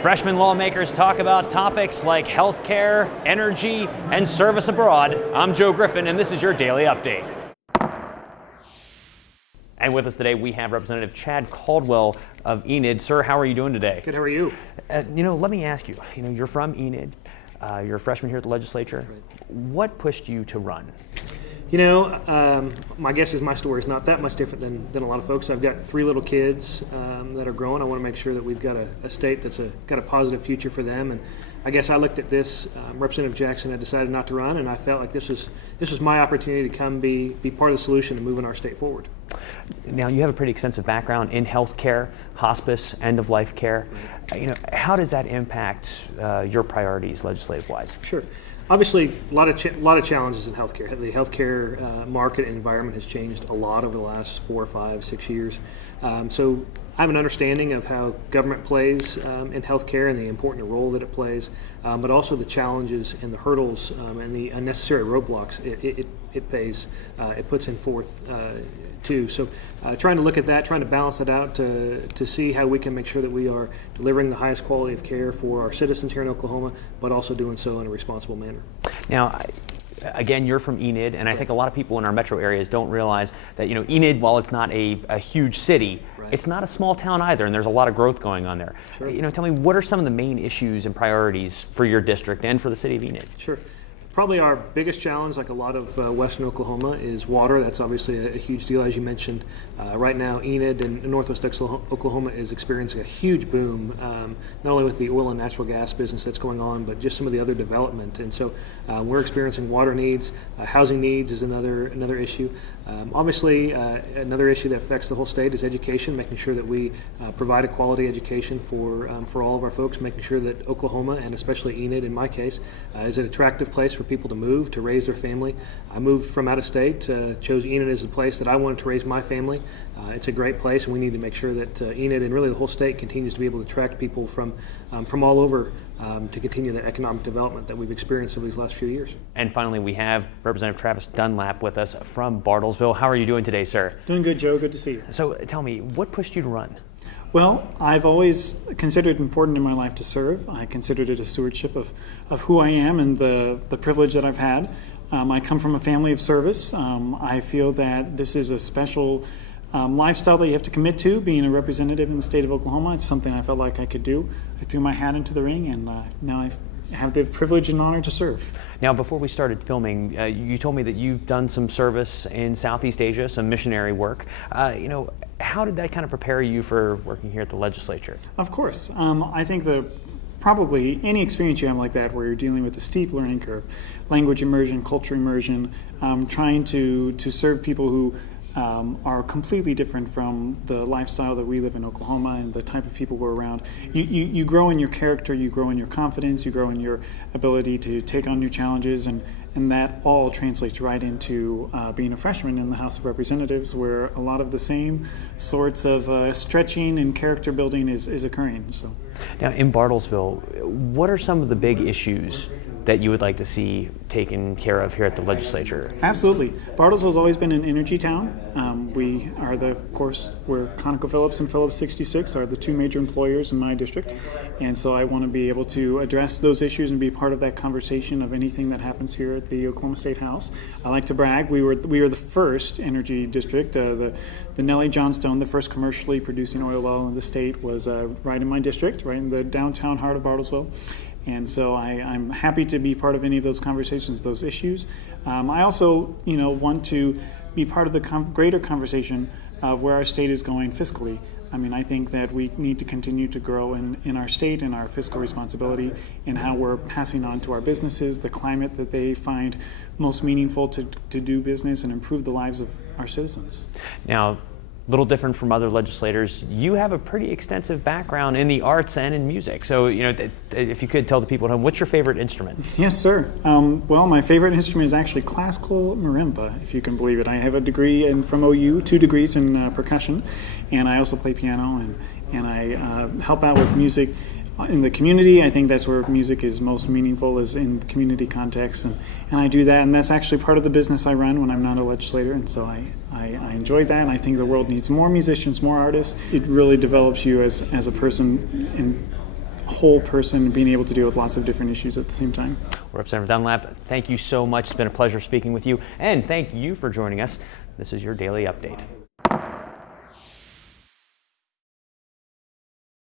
Freshman lawmakers talk about topics like healthcare, energy, and service abroad. I'm Joe Griffin, and this is your Daily Update. And with us today, we have Representative Chad Caldwell of Enid. Sir, how are you doing today? Good, how are you? Let me ask you, you're from Enid. You're a freshman here at the legislature. Right. What pushed you to run? My guess is my story is not that much different than a lot of folks. I've got 3 little kids that are growing. I want to make sure that we've got a state that's got a positive future for them. And I guess I looked at this. Representative Jackson had decided not to run, and I felt like this was my opportunity to come be part of the solution and moving our state forward. Now, you have a pretty extensive background in healthcare, hospice, end-of-life care. How does that impact your priorities legislative-wise? Sure. Obviously, a lot of challenges in healthcare. The healthcare market and environment has changed a lot over the last 4, 5, 6 years. So I have an understanding of how government plays in healthcare and the important role that it plays, but also the challenges and the hurdles and the unnecessary roadblocks it puts in forth too. So trying to look at that, trying to balance it out to see how we can make sure that we are delivering the highest quality of care for our citizens here in Oklahoma, but also doing so in a responsible manner. Now, again, you're from Enid, and I think a lot of people in our metro areas don't realize that, Enid, while it's not a huge city, right, it's not a small town either, and there's a lot of growth going on there. Sure. Tell me, what are some of the main issues and priorities for your district and for the city of Enid? Sure. Probably our biggest challenge, like a lot of western Oklahoma, is water. That's obviously a huge deal, as you mentioned. Right now, Enid and northwest Oklahoma is experiencing a huge boom, not only with the oil and natural gas business that's going on, but just some of the other development. And so we're experiencing water needs. Housing needs is another issue. Obviously, another issue that affects the whole state is education, making sure that we provide a quality education for all of our folks, making sure that Oklahoma, and especially Enid in my case, is an attractive place for people to move, to raise their family. I moved from out of state, chose Enid as the place that I wanted to raise my family. It's a great place, and we need to make sure that Enid and really the whole state continues to be able to attract people from all over to continue the economic development that we've experienced over these last few years. And finally, we have Representative Travis Dunlap with us from Bartlesville. How are you doing today, sir? Doing good, Joe. Good to see you. So tell me, what pushed you to run? Well, I've always considered it important in my life to serve. I considered it a stewardship of who I am and the privilege that I've had. I come from a family of service. I feel that this is a special lifestyle that you have to commit to, being a representative in the state of Oklahoma. It's something I felt like I could do. I threw my hat into the ring, and now I have the privilege and honor to serve. Now, before we started filming, you told me that you've done some service in Southeast Asia, some missionary work. How did that kind of prepare you for working here at the legislature? Of course. I think probably any experience you have like that, where you're dealing with a steep learning curve, language immersion, culture immersion, trying to serve people who are completely different from the lifestyle that we live in Oklahoma and the type of people we're around. You grow in your character, you grow in your confidence, you grow in your ability to take on new challenges, and that all translates right into being a freshman in the House of Representatives, where a lot of the same sorts of stretching and character building is occurring. So, now in Bartlesville, what are some of the big issues that you would like to see taken care of here at the legislature? Absolutely. Bartlesville's always been an energy town. We are we're ConocoPhillips and Phillips 66 are the 2 major employers in my district. And so I want to be able to address those issues and be part of that conversation of anything that happens here at the Oklahoma State House. I like to brag, we were the first energy district. The Nellie Johnstone, the first commercially producing oil well in the state, was right in my district, right in the downtown heart of Bartlesville. And so I'm happy to be part of any of those conversations, those issues. I also, want to be part of the greater conversation of where our state is going fiscally. I mean, I think that we need to continue to grow in our state and our fiscal responsibility and how we're passing on to our businesses the climate that they find most meaningful to do business and improve the lives of our citizens. Now, a little different from other legislators, you have a pretty extensive background in the arts and in music. So, if you could tell the people at home, what's your favorite instrument? Yes, sir. Well, my favorite instrument is actually classical marimba, if you can believe it. I have a degree from OU, 2 degrees in percussion, and I also play piano, and I help out with music in the community. I think that's where music is most meaningful, is in the community context, and I do that, and that's actually part of the business I run when I'm not a legislator, and so I enjoy that, and I think the world needs more musicians, more artists. It really develops you as a person, and whole person being able to deal with lots of different issues at the same time. Representative Dunlap, thank you so much. It's been a pleasure speaking with you, and thank you for joining us. This is your Daily Update.